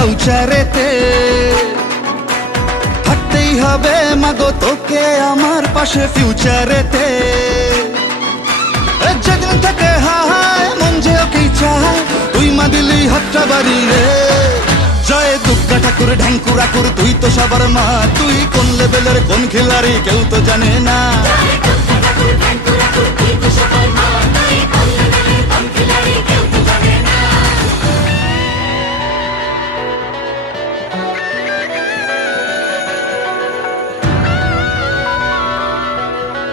ভাউচারেতে। থাকতেই হবে মাগো তোকে আমার পাশে ফিউচারেতে। যেদিন থেকে হায় মন যে ওকেই চায়, তুই মা দিলি হাতটা বাড়ি রে। জয় দুর্গা ঠাকুর ঢ্যাঙ্কুর আকুর, তুই তো সবার মা। তুই কোন লেভেলের কোন খিলাড়ি কেউ তো জানে না।